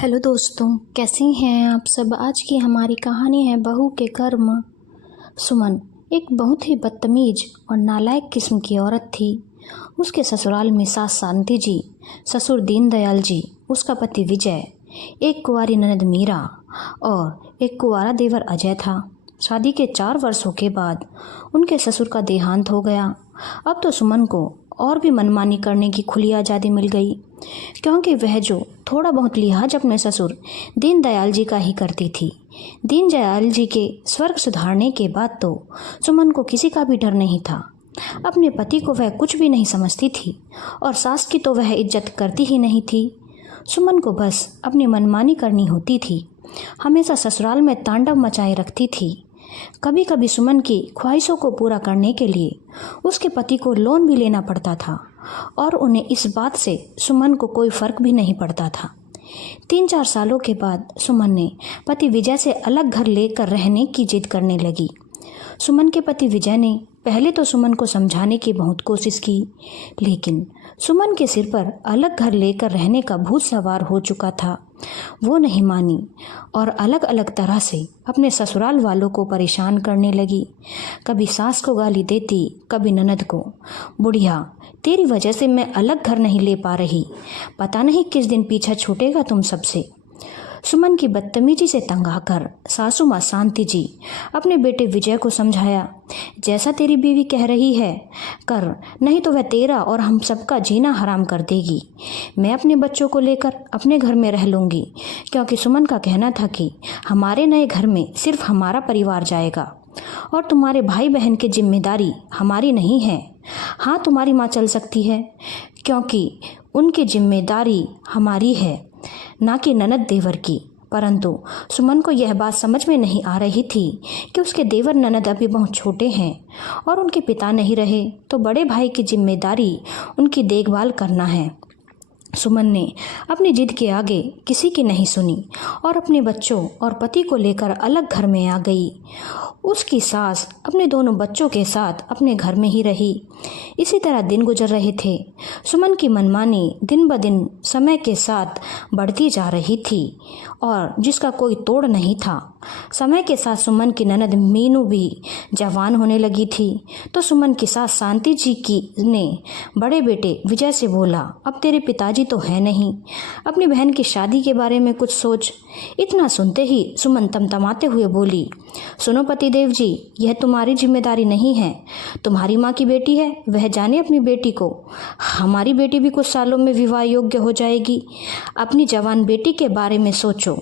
Hello दोस्तों, कैसे हैं आप सब। आज की हमारी कहानी है बहू के कर्म। सुमन एक बहुत ही बदतमीज और नालायक किस्म की औरत थी। उसके ससुराल में सास शांति जी, ससुर दीनदयाल जी, उसका पति विजय, एक कुंवारी ननद मीरा और एक कुंवारा देवर अजय था। शादी के 4 वर्षों के बाद उनके ससुर का देहांत हो गया। अब तो सुमन को और भी मनमानी करने की खुली आज़ादी मिल गई, क्योंकि वह जो थोड़ा बहुत लिहाज अपने ससुर दीनदयाल जी का ही करती थी। दीनदयाल जी के स्वर्ग सुधारने के बाद तो सुमन को किसी का भी डर नहीं था। अपने पति को वह कुछ भी नहीं समझती थी और सास की तो वह इज्जत करती ही नहीं थी। सुमन को बस अपनी मनमानी करनी होती थी। हमेशा ससुराल में तांडव मचाए रखती थी। कभी कभी सुमन की ख्वाहिशों को पूरा करने के लिए उसके पति को लोन भी लेना पड़ता था और उन्हें इस बात से सुमन को कोई फर्क भी नहीं पड़ता था। 3-4 सालों के बाद सुमन ने पति विजय से अलग घर लेकर रहने की जिद करने लगी। सुमन के पति विजय ने पहले तो सुमन को समझाने की बहुत कोशिश की, लेकिन सुमन के सिर पर अलग घर लेकर रहने का भूत सवार हो चुका था। वो नहीं मानी और अलग अलग तरह से अपने ससुराल वालों को परेशान करने लगी। कभी सास को गाली देती, कभी ननद को। बुढ़िया, तेरी वजह से मैं अलग घर नहीं ले पा रही, पता नहीं किस दिन पीछा छूटेगा तुम सबसे। सुमन की बदतमीजी से तंग आकर सासू माँ शांति जी अपने बेटे विजय को समझाया, जैसा तेरी बीवी कह रही है कर, नहीं तो वह तेरा और हम सबका जीना हराम कर देगी। मैं अपने बच्चों को लेकर अपने घर में रह लूँगी, क्योंकि सुमन का कहना था कि हमारे नए घर में सिर्फ हमारा परिवार जाएगा और तुम्हारे भाई बहन की जिम्मेदारी हमारी नहीं है। हाँ, तुम्हारी माँ चल सकती है, क्योंकि उनकी जिम्मेदारी हमारी है, ना कि ननद देवर की। परंतु सुमन को यह बात समझ में नहीं आ रही थी कि उसके देवर ननद अभी बहुत छोटे हैं और उनके पिता नहीं रहे तो बड़े भाई की जिम्मेदारी उनकी देखभाल करना है। सुमन ने अपनी जिद के आगे किसी की नहीं सुनी और अपने बच्चों और पति को लेकर अलग घर में आ गई। उसकी सास अपने दोनों बच्चों के साथ अपने घर में ही रही। इसी तरह दिन गुजर रहे थे। सुमन की मनमानी दिन ब दिन समय के साथ बढ़ती जा रही थी और जिसका कोई तोड़ नहीं था। समय के साथ सुमन की ननद मीनू भी जवान होने लगी थी तो सुमन की सास शांति जी की ने बड़े बेटे विजय से बोला, अब तेरे पिताजी तो है नहीं, अपनी बहन की शादी के बारे में कुछ सोच। इतना सुनते ही सुमन तमतमाते हुए बोली, सुनो पतिदेव जी, यह तुम्हारी जिम्मेदारी नहीं है। तुम्हारी माँ की बेटी है, वह जाने अपनी बेटी को। हमारी बेटी भी कुछ सालों में विवाह योग्य हो जाएगी। अपनी जवान बेटी के बारे में सोचो,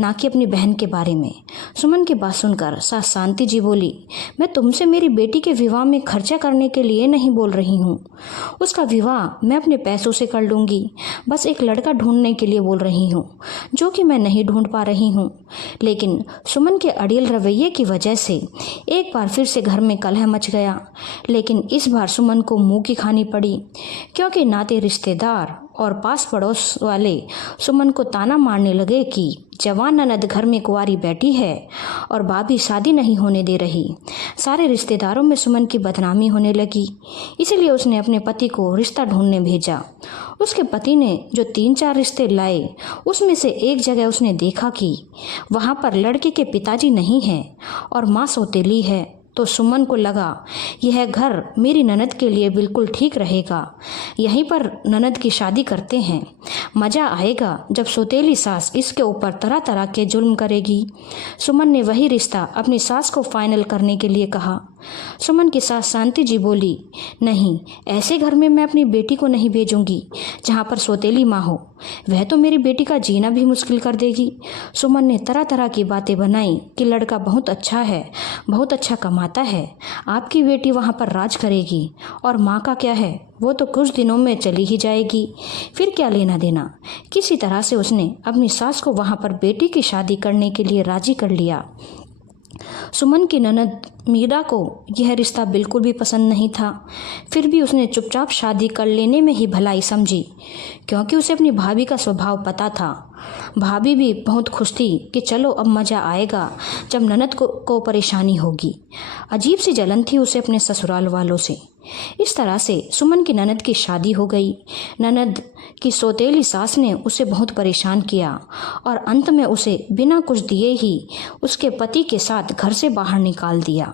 ना कि अपनी बहन के बारे में। सुमन की बात सुनकर सास शांति जी बोली, मैं तुमसे मेरी बेटी के विवाह में खर्चा करने के लिए नहीं बोल रही हूँ। उसका विवाह मैं अपने पैसों से कर लूँगी। बस एक लड़का ढूंढने के लिए बोल रही हूँ, जो कि मैं नहीं ढूंढ पा रही हूँ। लेकिन सुमन के अड़ियल रवैये की वजह से एक बार फिर से घर में कलह मच गया। लेकिन इस बार सुमन को मुंह की खानी पड़ी, क्योंकि नाते रिश्तेदार और पास पड़ोस वाले सुमन को ताना मारने लगे कि जवान ननद घर में कुंवारी बैठी है और भाभी शादी नहीं होने दे रही। सारे रिश्तेदारों में सुमन की बदनामी होने लगी। इसीलिए उसने अपने पति को रिश्ता ढूंढने भेजा। उसके पति ने जो 3-4 रिश्ते लाए, उसमें से एक जगह उसने देखा कि वहाँ पर लड़के के पिताजी नहीं हैं और माँ सौतेली है। तो सुमन को लगा, यह घर मेरी ननद के लिए बिल्कुल ठीक रहेगा। यहीं पर ननद की शादी करते हैं। मज़ा आएगा जब सौतेली सास इसके ऊपर तरह तरह के जुल्म करेगी। सुमन ने वही रिश्ता अपनी सास को फाइनल करने के लिए कहा। सुमन की सास शांति जी बोली, नहीं, ऐसे घर में मैं अपनी बेटी को नहीं भेजूंगी जहाँ पर सौतेली माँ हो। वह तो मेरी बेटी का जीना भी मुश्किल कर देगी। सुमन ने तरह तरह की बातें बनाई कि लड़का बहुत अच्छा है, बहुत अच्छा कमाता है, आपकी बेटी वहाँ पर राज करेगी और माँ का क्या है, वो तो कुछ दिनों में चली ही जाएगी, फिर क्या लेना देना। किसी तरह से उसने अपनी सास को वहाँ पर बेटी की शादी करने के लिए राजी कर लिया। सुमन की ननद मीरा को यह रिश्ता बिल्कुल भी पसंद नहीं था। फिर भी उसने चुपचाप शादी कर लेने में ही भलाई समझी, क्योंकि उसे अपनी भाभी का स्वभाव पता था। भाभी भी बहुत खुश थी कि चलो अब मज़ा आएगा जब ननद को परेशानी होगी। अजीब सी जलन थी उसे अपने ससुराल वालों से। इस तरह से सुमन की ननद की शादी हो गई। ननद की सौतेली सास ने उसे बहुत परेशान किया और अंत में उसे बिना कुछ दिए ही उसके पति के साथ घर से बाहर निकाल दिया।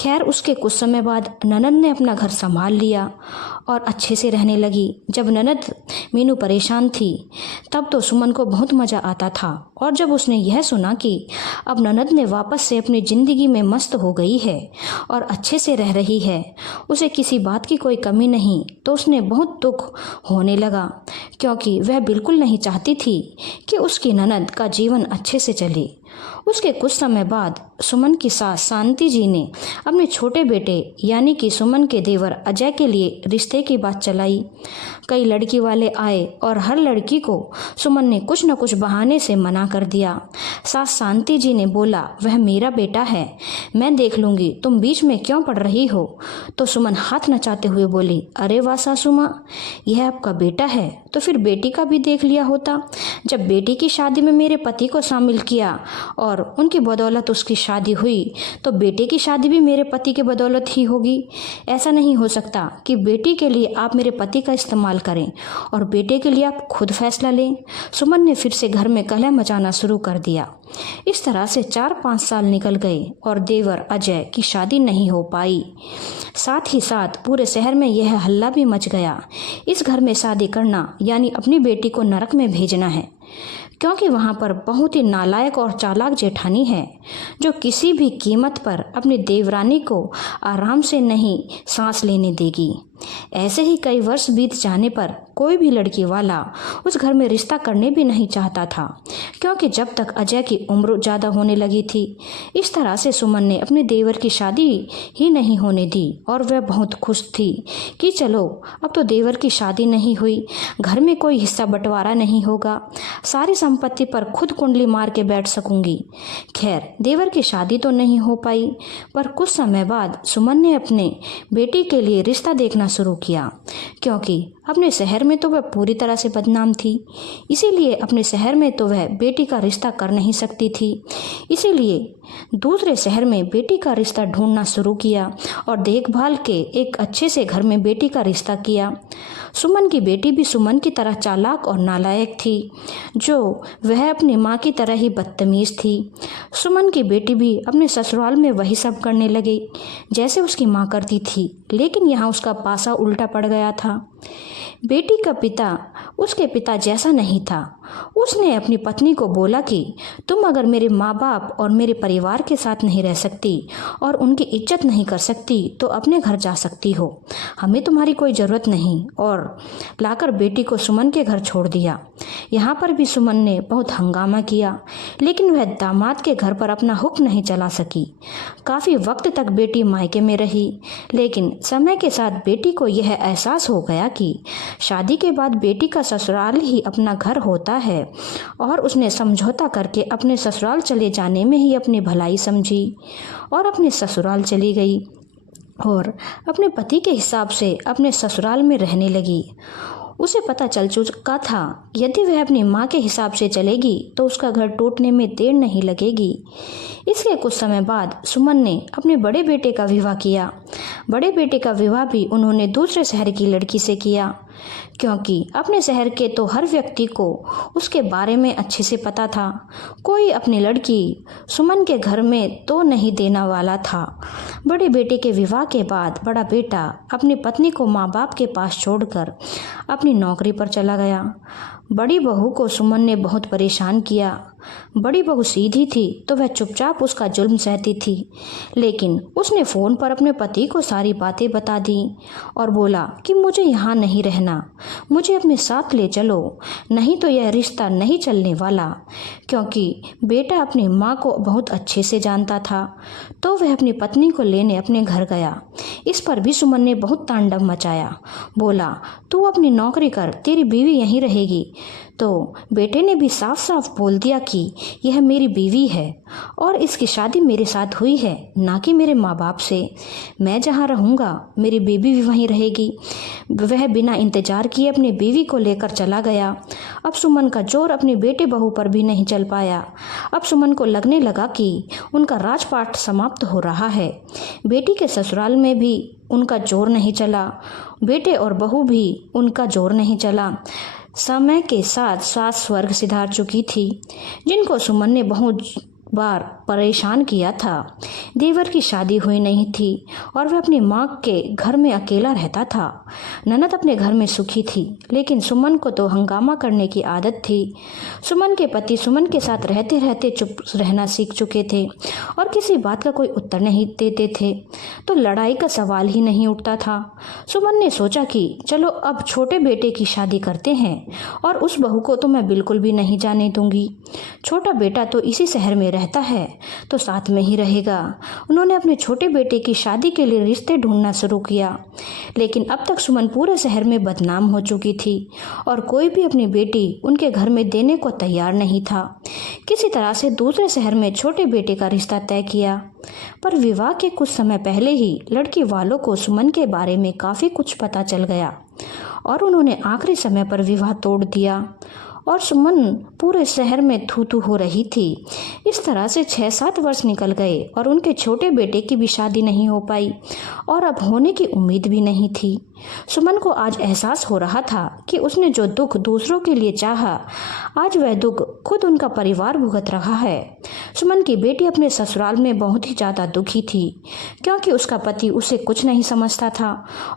खैर, उसके कुछ समय बाद ननद ने अपना घर संभाल लिया और अच्छे से रहने लगी। जब ननद मीनू परेशान थी तब तो सुमन को बहुत मज़ा आता था, और जब उसने यह सुना कि अब ननद ने वापस से अपनी ज़िंदगी में मस्त हो गई है और अच्छे से रह रही है, उसे किसी बात की कोई कमी नहीं, तो उसने बहुत दुख होने लगा, क्योंकि वह बिल्कुल नहीं चाहती थी कि उसकी ननद का जीवन अच्छे से चले। उसके कुछ समय बाद सुमन की सास शांति जी ने अपने छोटे बेटे यानी कि सुमन के देवर अजय के लिए रिश्ते की बात चलाई। कई लड़की वाले आए और हर लड़की को सुमन ने कुछ न कुछ बहाने से मना कर दिया। सास शांति जी ने बोला, वह मेरा बेटा है, मैं देख लूँगी, तुम बीच में क्यों पड़ रही हो? तो सुमन हाथ नचाते हुए बोली, अरे वाह सासू माँ, यह आपका बेटा है तो फिर बेटी का भी देख लिया होता। जब बेटी की शादी में मेरे पति को शामिल किया और उनकी बदौलत उसकी शादी हुई, तो बेटे की शादी भी मेरे पति के बदौलत ही होगी। ऐसा नहीं हो सकता कि बेटी के लिए आप मेरे पति का इस्तेमाल करें और बेटे के लिए आप खुद फैसला लें। सुमन ने फिर से घर में कलह मचाना शुरू कर दिया। इस तरह से 4-5 साल निकल गए और देवर अजय की शादी नहीं हो पाई। साथ ही साथ पूरे शहर में यह हल्ला भी मच गया, इस घर में शादी करना यानी अपनी बेटी को नरक में भेजना है, क्योंकि वहाँ पर बहुत ही नालायक और चालाक जेठानी है जो किसी भी कीमत पर अपनी देवरानी को आराम से नहीं सांस लेने देगी। ऐसे ही कई वर्ष बीत जाने पर कोई भी लड़की वाला उस घर में रिश्ता करने भी नहीं चाहता था, क्योंकि जब तक अजय की उम्र ज़्यादा होने लगी थी। इस तरह से सुमन ने अपने देवर की शादी ही नहीं होने दी और वह बहुत खुश थी कि चलो अब तो देवर की शादी नहीं हुई, घर में कोई हिस्सा बंटवारा नहीं होगा, सारी संपत्ति पर खुद कुंडली मार के बैठ सकूंगी। खैर, देवर की शादी तो नहीं हो पाई, पर कुछ समय बाद सुमन ने अपने बेटी के लिए रिश्ता देखना शुरू किया, क्योंकि अपने शहर में तो वह पूरी तरह से बदनाम थी, इसीलिए अपने शहर में तो वह बेटी का रिश्ता कर नहीं सकती थी। इसीलिए दूसरे शहर में बेटी का रिश्ता ढूंढना शुरू किया और देखभाल के एक अच्छे से घर में बेटी का रिश्ता किया। सुमन की बेटी भी सुमन की तरह चालाक और नालायक थी, जो वह अपनी माँ की तरह ही बदतमीज थी। सुमन की बेटी भी अपने ससुराल में वही सब करने लगी जैसे उसकी माँ करती थी, लेकिन यहाँ उसका पासा उल्टा पड़ गया था। बेटी का पिता उसके पिता जैसा नहीं था। उसने अपनी पत्नी को बोला कि तुम अगर मेरे माँ बाप और मेरे परिवार के साथ नहीं रह सकती और उनकी इज्जत नहीं कर सकती तो अपने घर जा सकती हो, हमें तुम्हारी कोई ज़रूरत नहीं, और लाकर बेटी को सुमन के घर छोड़ दिया। यहाँ पर भी सुमन ने बहुत हंगामा किया, लेकिन वह दामाद के घर पर अपना हुक्म नहीं चला सकी। काफ़ी वक्त तक बेटी मायके में रही, लेकिन समय के साथ बेटी को यह एहसास हो गया कि शादी के बाद बेटी का ससुराल ही अपना घर होता है, और उसने समझौता करके अपने ससुराल चले जाने में ही अपनी भलाई समझी और अपने ससुराल चली गई और अपने पति के हिसाब से अपने ससुराल में रहने लगी। उसे पता चल चुका था यदि वह अपनी माँ के हिसाब से चलेगी तो उसका घर टूटने में देर नहीं लगेगी। इसके कुछ समय बाद सुमन ने अपने बड़े बेटे का विवाह किया। बड़े बेटे का विवाह भी उन्होंने दूसरे शहर की लड़की से किया, क्योंकि अपने शहर के तो हर व्यक्ति को उसके बारे में अच्छे से पता था। कोई अपनी लड़की सुमन के घर में तो नहीं देने वाला था। बड़े बेटे के विवाह के बाद बड़ा बेटा अपनी पत्नी को माँ बाप के पास छोड़कर अपनी नौकरी पर चला गया। बड़ी बहू को सुमन ने बहुत परेशान किया। बड़ी बहू सीधी थी तो वह चुपचाप उसका जुल्म सहती थी, लेकिन उसने फ़ोन पर अपने पति को सारी बातें बता दी और बोला कि मुझे यहाँ नहीं रहना, मुझे अपने साथ ले चलो, नहीं तो यह रिश्ता नहीं चलने वाला। क्योंकि बेटा अपनी माँ को बहुत अच्छे से जानता था, तो वह अपनी पत्नी को लेने अपने घर गया। इस पर भी सुमन ने बहुत तांडव मचाया। बोला, तू अपनी नौकरी कर, तेरी बीवी यहीं रहेगी, तो बेटे ने भी साफ साफ बोल दिया कि यह मेरी बीवी है और इसकी शादी मेरे साथ हुई है, ना कि मेरे माँ बाप से। मैं जहाँ रहूँगा मेरी बीवी भी वहीं रहेगी। वह बिना इंतजार किए अपनी बीवी को लेकर चला गया। अब सुमन का जोर अपने बेटे बहू पर भी नहीं चल पाया। अब सुमन को लगने लगा कि उनका राजपाट समाप्त हो रहा है। बेटी के ससुराल में भी उनका जोर नहीं चला, बेटे और बहू भी उनका जोर नहीं चला। समय के साथ सास स्वर्ग सिधार चुकी थी, जिनको सुमन ने बहुत बार परेशान किया था। देवर की शादी हुई नहीं थी और वह अपनी माँ के घर में अकेला रहता था। ननद अपने घर में सुखी थी, लेकिन सुमन को तो हंगामा करने की आदत थी। सुमन के पति सुमन के साथ रहते रहते चुप रहना सीख चुके थे और किसी बात का कोई उत्तर नहीं देते थे, तो लड़ाई का सवाल ही नहीं उठता था। सुमन ने सोचा कि चलो अब छोटे बेटे की शादी करते हैं और उस बहू को तो मैं बिल्कुल भी नहीं जाने दूंगी। छोटा बेटा तो इसी शहर में रहता है तो साथ में ही रहेगा। उन्होंने अपने छोटे बेटे की शादी के लिए रिश्ते ढूंढना शुरू किया, लेकिन अब तक सुमन पूरे शहर में बदनाम हो चुकी थी और कोई भी अपनी बेटी उनके घर में देने को तैयार नहीं था। किसी तरह से दूसरे शहर में छोटे बेटे का रिश्ता तय किया, पर विवाह के कुछ समय पहले ही लड़की वालों को सुमन के बारे में काफ़ी कुछ पता चल गया और उन्होंने आखिरी समय पर विवाह तोड़ दिया और सुमन पूरे शहर में थू थू हो रही थी। इस तरह से 6-7 वर्ष निकल गए और उनके छोटे बेटे की भी शादी नहीं हो पाई और अब होने की उम्मीद भी नहीं थी। सुमन को आज एहसास हो रहा था कि उसने जो दुख दूसरों के लिए चाहा, आज वह दुख खुद उनका परिवार भुगत रहा है। सुमन की बेटी अपने ससुराल में बहुत ही ज़्यादा दुखी थी, क्योंकि उसका पति उसे कुछ नहीं समझता था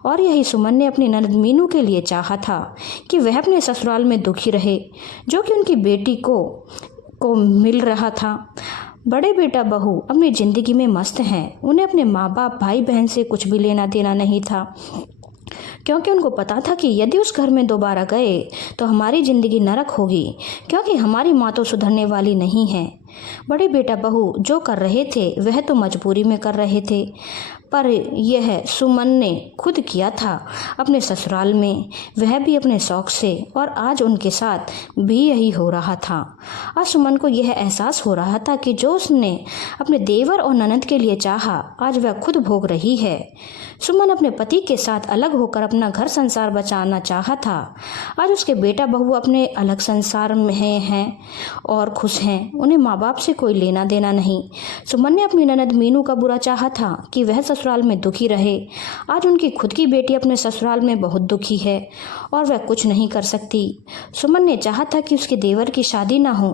और यही सुमन ने अपनी ननद मीनू के लिए चाहा था कि वह अपने ससुराल में दुखी रहे, जो कि उनकी बेटी को मिल रहा था। बड़े बेटा बहू अपनी ज़िंदगी में मस्त हैं। उन्हें अपने माँ बाप भाई बहन से कुछ भी लेना देना नहीं था, क्योंकि उनको पता था कि यदि उस घर में दोबारा गए तो हमारी ज़िंदगी नरक होगी, क्योंकि हमारी माँ तो सुधरने वाली नहीं है। बड़े बेटा बहू जो कर रहे थे वह तो मजबूरी में कर रहे थे, पर यह सुमन ने खुद किया था अपने ससुराल में, वह भी अपने शौक से, और आज उनके साथ भी यही हो रहा था। आज सुमन को यह एहसास हो रहा था कि जो उसने अपने देवर और ननद के लिए चाहा, आज वह खुद भोग रही है। सुमन अपने पति के साथ अलग होकर अपना घर संसार बचाना चाहा था। आज उसके बेटा बहू अपने अलग संसार में हैं और खुश हैं, उन्हें माँ बाप से कोई लेना देना नहीं। सुमन ने अपनी ननद मीनू का बुरा चाहा था कि वह ससुराल में दुखी रहे। आज उनकी खुद की बेटी अपने ससुराल में बहुत दुखी है और वह कुछ नहीं कर सकती। सुमन ने चाहा था कि उसके देवर की शादी ना हो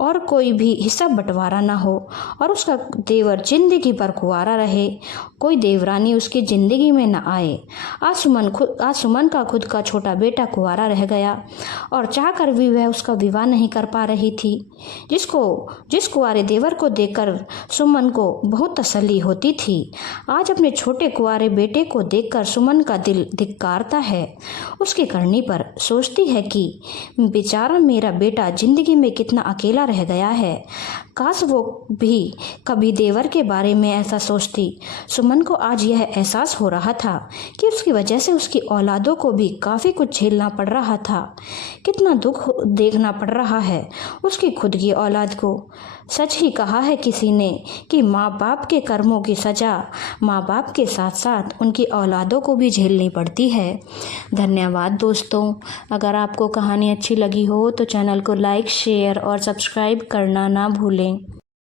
और कोई भी हिस्सा बंटवारा ना हो और उसका देवर जिंदगी भर कुंवारा रहे, कोई देवरानी उसकी जिंदगी में न आए। आज सुमन का खुद का छोटा बेटा कुंवारा रह गया और चाहकर भी वह उसका विवाह नहीं कर पा रही थी। जिस कुंवारे देवर को देखकर सुमन को बहुत तसल्ली होती थी, आज अपने छोटे कुंवारे बेटे को देखकर सुमन का दिल धिक्कारता है। उसकी करनी पर सोचती है कि बेचारा मेरा बेटा जिंदगी में कितना अकेला रह गया है। काश वो भी कभी देवर के बारे में ऐसा सोचती। सुमन को आज यह एहसास हो रहा था कि उसकी वजह से उसकी औलादों को भी काफ़ी कुछ झेलना पड़ रहा था, कितना दुख देखना पड़ रहा है उसकी खुद की औलाद को। सच ही कहा है किसी ने कि माँ बाप के कर्मों की सज़ा माँ बाप के साथ साथ उनकी औलादों को भी झेलनी पड़ती है। धन्यवाद दोस्तों। अगर आपको कहानी अच्छी लगी हो तो चैनल को लाइक, शेयर और सब्सक्राइब करना ना भूलें।